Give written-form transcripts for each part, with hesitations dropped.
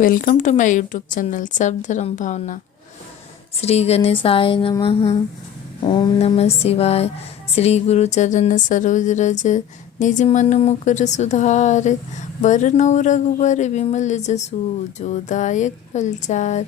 Welcome to my YouTube channel सब धर्म भावना। श्री गणेशाय नमः। ओम नमः शिवाय। श्री गुरु चरण सरोज रज निज मन मुकुर सुधार। वरनौ रघुबर विमल जसु जो दायक फलचार।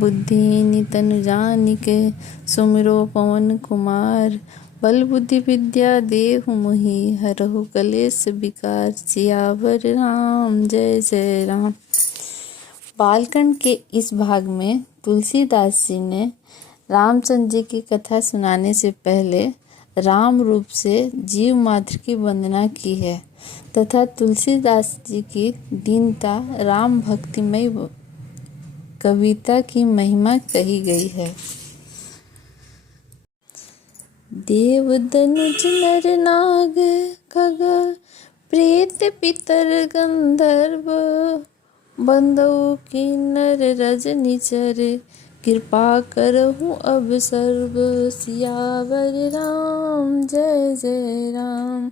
बुद्धिहीन तनु जानिके सुमिरो पवन कुमार। बल बुद्धि विद्या देहु मोहि हरहु कलेश विकार। सियावर राम जय जय राम। बालकांड के इस भाग में तुलसीदास जी ने रामचंद्र जी की कथा सुनाने से पहले राम रूप से जीव मात्र की वंदना की है तथा तुलसीदास जी की दीनता राम भक्तिमय कविता की महिमा कही गई है। देव दनुज नर नाग खग प्रेत पितर गंधर्व बंदौ किन्नर रजनी चर कृपा करहूँ अब सर्व। सियावर राम जय जय राम।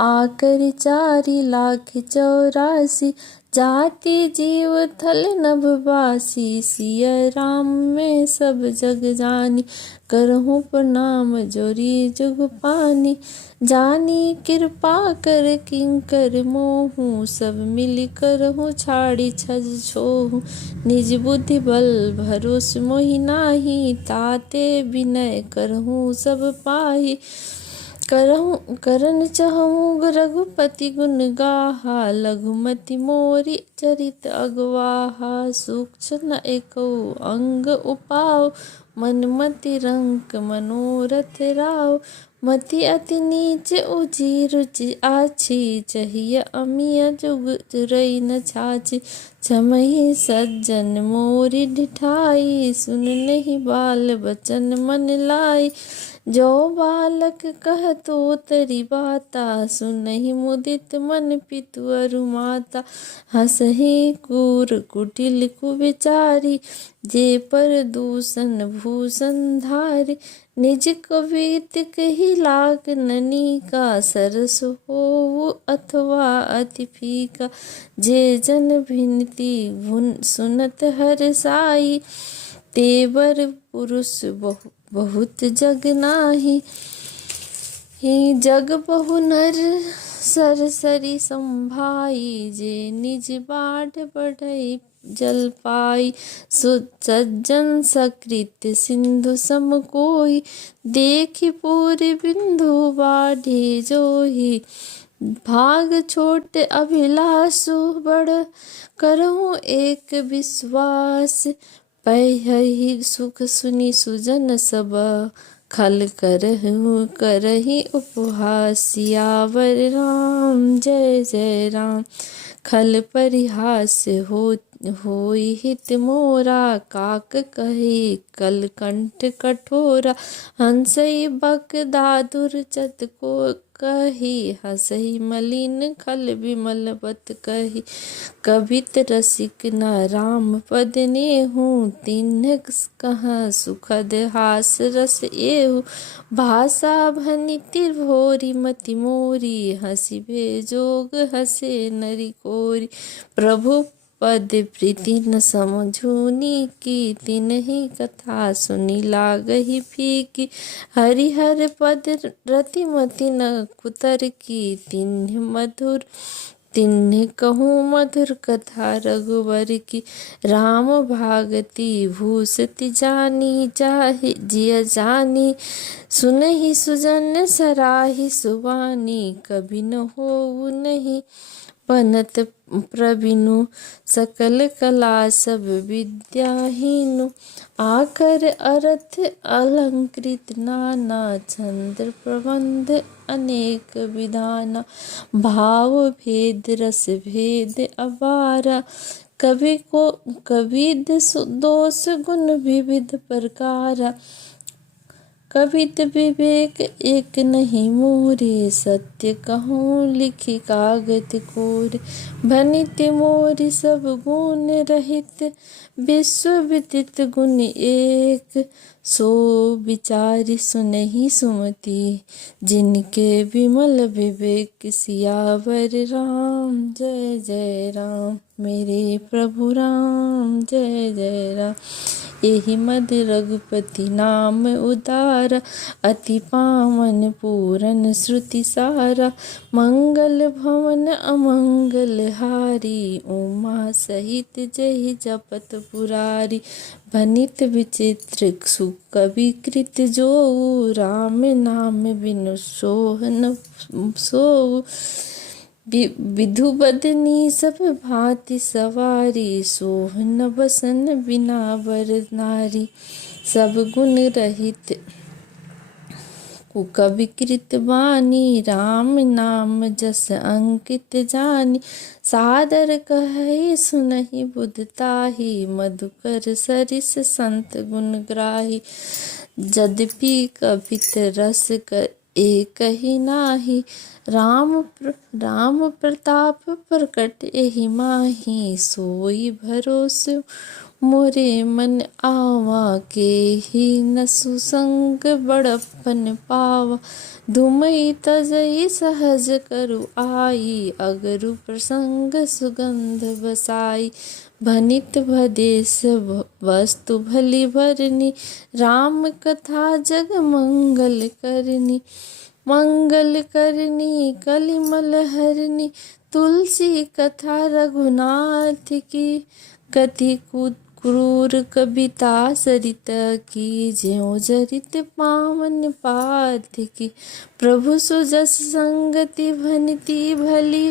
आकर 4,84,000 जाति जीव थल नभवासी। सिया राम में सब जग जानी करहूँ प्रणाम जोरी जुग पानी। जानी कृपा कर किंकर मोहू सब मिल करहूँ छाड़ी छज छोहू। निज बुद्धि बल भरोस मोहि नाही ताते विनय करहूँ सब पाही। करन चहूँ रघुपति गुण गाहा लघुमति मोरी चरित अगवाहा। सूक्ष्म एको अंग उपाव मनमति रंक मनोरथ राव। मति अति नीच उजी रुचि आछी चाहिए अमिय जुग जुरई न छाछी। छमहि सज्जन मोरी ढिठाई सुन नहीं बाल बचन मन लाई। जो बालक कहतो तरी बाता सुनहि मुदित मन पितु अरु माता। हंसहि कूर कुटिल कुविचारी जे पर दूषण भूषण धारी। निज कवित कही लाग ननी का सरस हो अथवा अति फीका। जे जन भिनती भुन सुनत हर साई तेवर पुरुष बहुत जग नाही। ही जग बहु नर सरसरी संभाई जे निज बाढ़ बढ़ई जल पाई। सज्जन सकृत सिंधु सम कोई देखी पूरी बिंदु बाढ़ी जोही। भाग छोट अभिलाषु बड़ करहूँ एक विश्वास। पही सुख सुनी सुजन सब खल करही उपहास। सियावर राम जय जय राम। खल परिहास होई हित मोरा काक कही कल कंठ कठोरा। हंसई बक दादुर चत को कही हंसई मलिन खल विमल बत कही। कवित रसिक न राम पद नेहु तिन्ह कहाँ सुखद हास रस एहु। भाषा भनि त्रिभोरी मति मोरी हंसी बेजोग हंसे नरी कोरी। प्रभु पद प्रीति न समझूनी की तिन्हि कथा सुनी लागहि फीकी। हरिहर पद रतिमति न कुतर की तिन्ह कहूँ मधुर कथा रघुवर की। राम भागति भूसति जानी चाहे जिय जानी। सुनहि सुजन सराहि सुबानी कभी न होऊ नहीं। बनत प्रवीणु सकल कला सब विद्याहीनु। आकर अर्थ अलंकृत नाना छंद प्रबंध अनेक विधाना। भाव भेद रस भेद अपारा कवि दोष गुण विविध प्रकारा। कवित विवेक एक नहीं मोरे, सत्य कहूँ लिखी कागत कोरे। भनित मोरी सब गुण रहित, विश्व विदित गुण एक। सो विचारि सुनहि सुमति, जिनके विमल विवेक। सियावर राम जय जय राम, मेरे प्रभु राम जय जय राम। एहि मद रघुपति नाम उदारा, अति पावन पूरन श्रुति सारा। मंगल भवन अमंगल हारी, उमा सहित जय जपत पुरारी। भनित विचित्र सुकवि कृत जोऊ, राम नाम बिनु सोह न सोऊ। विधु बदनी सब भांति सवारी, सोहन बसन बिना वर नारी। सब गुण रहित कुकवि कृत बानी, राम नाम जस अंकित जानी। सादर कहे सुनहि बुध ताही, मधुकर सरिस संत गुण ग्राही। यद्यपि कवित रस एक ही नाही, राम प्रताप प्रकट एहि माही। सोई भरोसे मोरे मन आवा, के ही न सुसंग बड़प्पन पावा। धुमई तजई सहज करु आई, अगरु प्रसंग सुगंध बसाई। भनित भदेश वस्तु भली भरनी, राम कथा जग मंगल करनी। मंगल करनी कलिमल हरनी, तुलसी कथा रघुनाथ की। कति क्रूर कविता सरित की, ज्यों जरित पावन पाथ की। प्रभु सुजस संगति भनिति भली,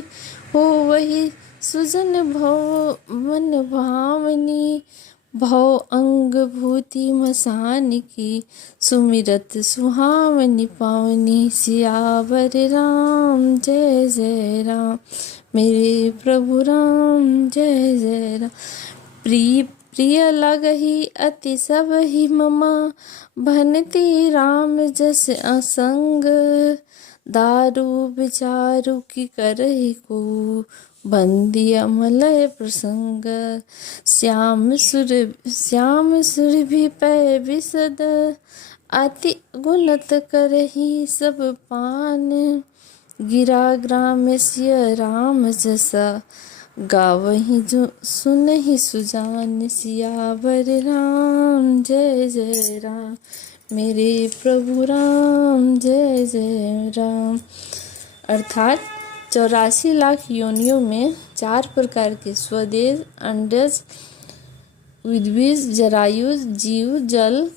हो वही सुजन भव मन भावनी। भव अंग भूति मसान की, सुमिरत सुहावनी पावनी। सियावर राम जय जय राम, मेरे प्रभु राम जय जय राम। प्रिय लगहि अति सब ही ममा, भनति राम जस असंग। दारु विचारु की करहि को, बंदी अमलय प्रसंग। श्याम सुर भी पै विशद, अति गुणत करहि सब पान। गिरा ग्राम सिय राम जसा, गावहि जो सुनहि सुजान। सियावर राम जय जय राम, मेरे प्रभु राम जय जय राम। अर्थात 84 लाख योनियों में 4 प्रकार के स्वदेश, अंडज, उद्भिज, जरायुज जीव जल,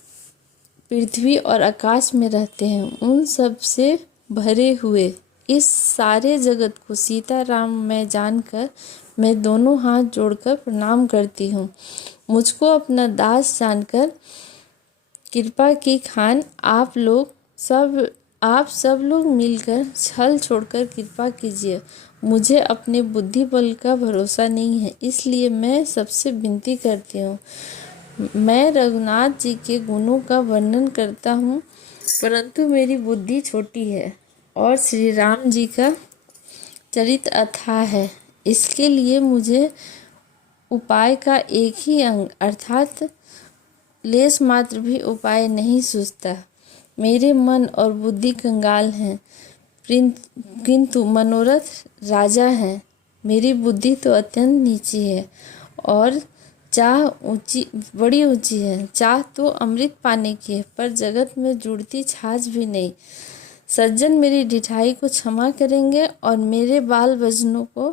पृथ्वी और आकाश में रहते हैं। उन सब से भरे हुए इस सारे जगत को सीताराम मैं जानकर मैं दोनों हाथ जोड़कर प्रणाम करती हूँ। मुझको अपना दास जानकर कृपा की खान आप सब लोग मिलकर छल छोड़कर कृपा कीजिए। मुझे अपने बुद्धि बल का भरोसा नहीं है, इसलिए मैं सबसे विनती करती हूँ। मैं रघुनाथ जी के गुणों का वर्णन करता हूँ, परंतु मेरी बुद्धि छोटी है और श्री राम जी का चरित्र अथाह है। इसके लिए मुझे उपाय का एक ही अंग अर्थात लेश मात्र भी उपाय नहीं सूझता। मेरे मन और बुद्धि कंगाल हैं, किंतु मनोरथ राजा हैं। मेरी बुद्धि तो अत्यंत नीची है और चाह बड़ी ऊंची है। चाह तो अमृत पाने की है, पर जगत में जुड़ती छाछ भी नहीं। सज्जन मेरी ढिठाई को क्षमा करेंगे और मेरे बाल वचनों को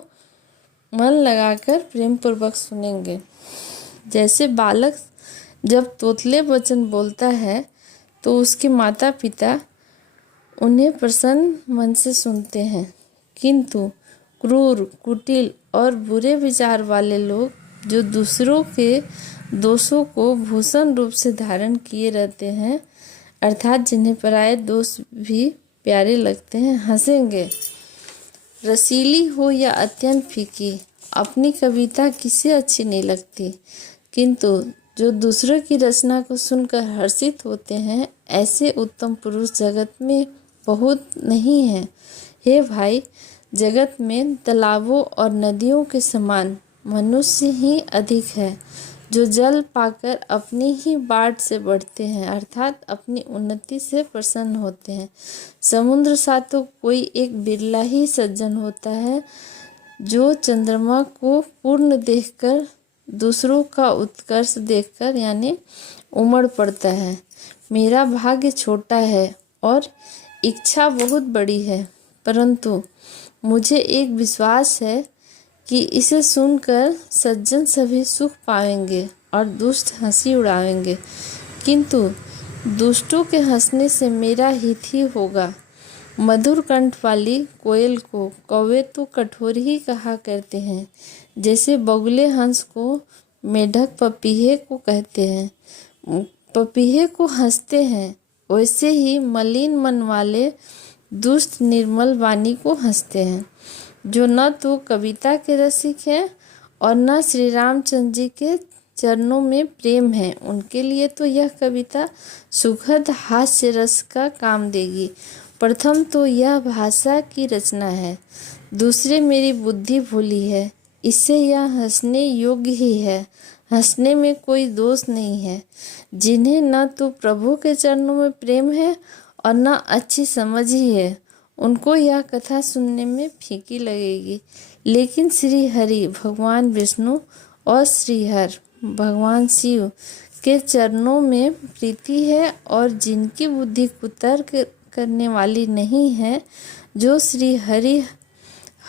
मन लगाकर प्रेम पूर्वक सुनेंगे। जैसे बालक जब तोतले वचन बोलता है तो उसके माता पिता उन्हें प्रसन्न मन से सुनते हैं, किंतु क्रूर, कुटिल और बुरे विचार वाले लोग जो दूसरों के दोषों को भूषण रूप से धारण किए रहते हैं, अर्थात जिन्हें पराये दोष भी प्यारे लगते हैं, हंसेंगे। रसीली हो या अत्यंत फीकी, अपनी कविता किसे अच्छी नहीं लगती, किंतु जो दूसरों की रचना को सुनकर हर्षित होते हैं, ऐसे उत्तम पुरुष जगत में बहुत नहीं हैं। हे भाई, जगत में तालाबों और नदियों के समान मनुष्य ही अधिक है, जो जल पाकर अपनी ही बाढ़ से बढ़ते हैं, अर्थात अपनी उन्नति से प्रसन्न होते हैं। समुद्र सा तो कोई एक बिरला ही सज्जन होता है, जो चंद्रमा को पूर्ण देखकर दूसरों का उत्कर्ष देखकर यानी उमड़ पड़ता है। मेरा भाग्य छोटा है और इच्छा बहुत बड़ी है, परंतु मुझे एक विश्वास है कि इसे सुनकर सज्जन सभी सुख पाएंगे और दुष्ट हंसी उड़ाएंगे, किंतु दुष्टों के हंसने से मेरा हित ही होगा। मधुर कंठ वाली कोयल को कौवे तो कठोर ही कहा करते हैं, जैसे बगुले हंस को मेढक पपीहे को कहते हैं, पपीहे को हंसते हैं, वैसे ही मलिन मन वाले दुष्ट निर्मल वाणी को हंसते हैं। जो न तो कविता के रसिक हैं और न श्री रामचंद्र जी के चरणों में प्रेम है, उनके लिए तो यह कविता सुखद हास्य रस का काम देगी। प्रथम तो यह भाषा की रचना है, दूसरे मेरी बुद्धि भूली है, इससे यह हंसने योग्य ही है। हंसने में कोई दोष नहीं है। जिन्हें न तो प्रभु के चरणों में प्रेम है और न अच्छी समझ ही है, उनको यह कथा सुनने में फीकी लगेगी। लेकिन श्री हरि भगवान विष्णु और श्री हर भगवान शिव के चरणों में प्रीति है, और जिनकी बुद्धि कुतर्क करने वाली नहीं है, जो श्री हरि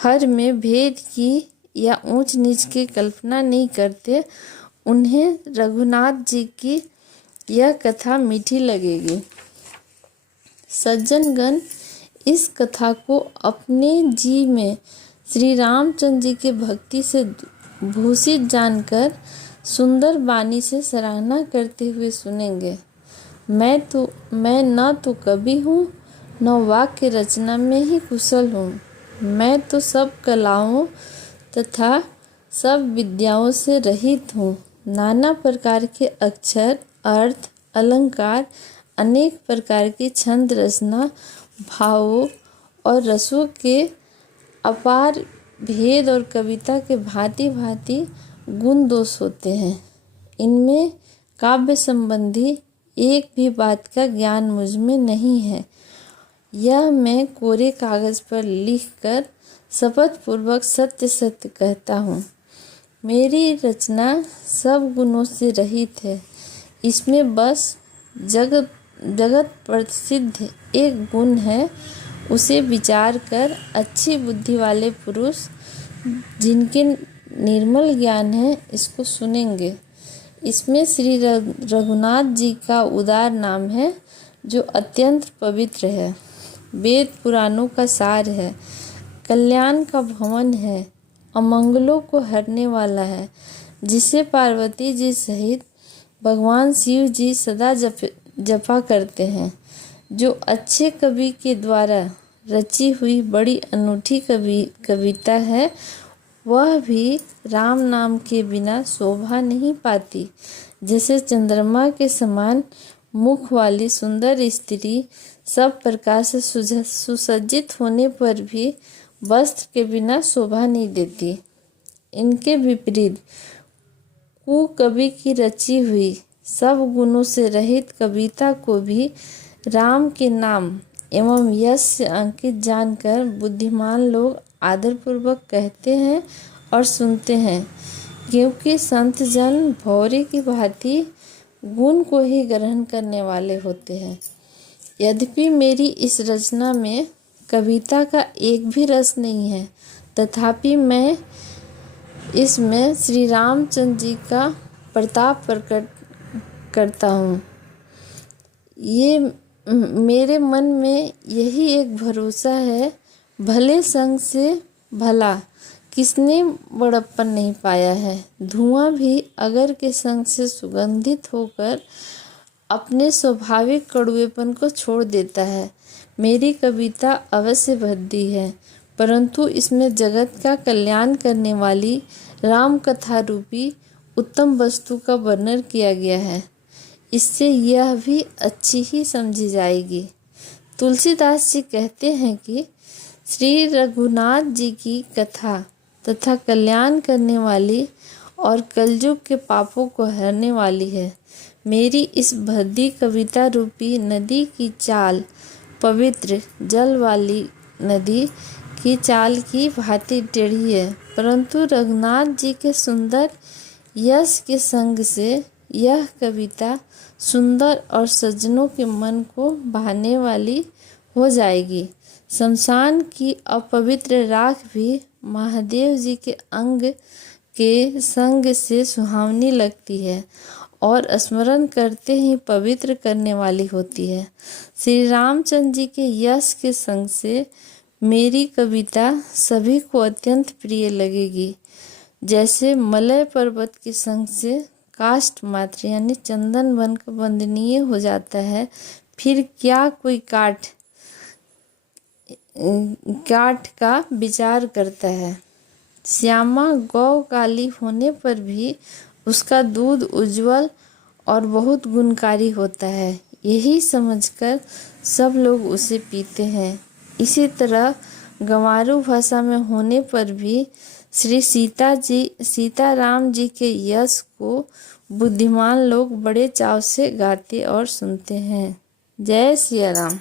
हर में भेद की या ऊंच नीच की कल्पना नहीं करते, उन्हें रघुनाथ जी की यह कथा मीठी लगेगी। सज्जनगण, इस कथा को अपने जी में श्री रामचंद्र जी के भक्ति से भूषित जानकर सुंदर वाणी से सराहना करते हुए सुनेंगे। मैं न तो कवि हूँ, न वाक्य रचना में ही कुशल हूँ। मैं तो सब कलाओं तथा सब विद्याओं से रहित हूँ। नाना प्रकार के अक्षर, अर्थ, अलंकार, अनेक प्रकार की छंद रचना, भावों और रसों के अपार भेद और कविता के भांति भांति गुण दोष होते हैं। इनमें काव्य संबंधी एक भी बात का ज्ञान मुझ में नहीं है। यह मैं कोरे कागज पर लिखकर शपथ पूर्वक सत्य सत्य कहता हूँ। मेरी रचना सब गुणों से रहित है। इसमें बस जगत प्रसिद्ध एक गुण है, उसे विचार कर अच्छी बुद्धि वाले पुरुष जिनके निर्मल ज्ञान है इसको सुनेंगे। इसमें श्री रघुनाथ जी का उदार नाम है, जो अत्यंत पवित्र है, वेद पुराणों का सार है, कल्याण का भवन है, अमंगलों को हरने वाला है, जिसे पार्वती जी सहित भगवान शिव जी सदा जपा करते हैं। जो अच्छे कवि के द्वारा रची हुई बड़ी अनूठी कविता है, वह भी राम नाम के बिना शोभा नहीं पाती। जैसे चंद्रमा के समान मुख वाली सुंदर स्त्री सब प्रकार से सुसज्जित होने पर भी वस्त्र के बिना शोभा नहीं देती। इनके विपरीत कुकवि की रची हुई सब गुणों से रहित कविता को भी राम के नाम एवं यश से अंकित जानकर बुद्धिमान लोग आदरपूर्वक कहते हैं और सुनते हैं, क्योंकि संत जन भौरे की भांति गुण को ही ग्रहण करने वाले होते हैं। यद्यपि मेरी इस रचना में कविता का एक भी रस नहीं है, तथापि मैं इसमें श्री रामचंद्र जी का प्रताप प्रकट करता हूँ। ये मेरे मन में यही एक भरोसा है, भले संग से भला किसने बड़प्पन नहीं पाया है। धुआं भी अगर के संग से सुगंधित होकर अपने स्वाभाविक कड़वेपन को छोड़ देता है। मेरी कविता अवश्य भद्दी है, परंतु इसमें जगत का कल्याण करने वाली राम कथा रूपी उत्तम वस्तु का वर्णन किया गया है, इससे यह भी अच्छी ही समझी जाएगी। तुलसीदास जी कहते हैं कि श्री रघुनाथ जी की कथा तथा कल्याण करने वाली और कलयुग के पापों को हरने वाली है। मेरी इस भद्दी कविता रूपी नदी की चाल पवित्र जल वाली नदी की चाल की भांति टेढ़ी है, परंतु रघुनाथ जी के सुंदर यश के संग से यह कविता सुंदर और सज्जनों के मन को भाने वाली हो जाएगी। शमशान की अपवित्र राख भी महादेव जी के अंग के संग से सुहावनी लगती है और स्मरण करते ही पवित्र करने वाली होती है। श्री रामचंद्र जी के यश के संग से मेरी कविता सभी को अत्यंत प्रिय लगेगी। जैसे मलय पर्वत के संग से काष्ठ मात्र यानी चंदन बनकर वंदनीय हो जाता है, फिर क्या कोई काठ का विचार करता है। श्यामा गौ काली होने पर भी उसका दूध उज्जवल और बहुत गुणकारी होता है, यही समझकर सब लोग उसे पीते हैं। इसी तरह गंवारू भाषा में होने पर भी श्री सीताराम जी के यश को बुद्धिमान लोग बड़े चाव से गाते और सुनते हैं। जय सिया राम।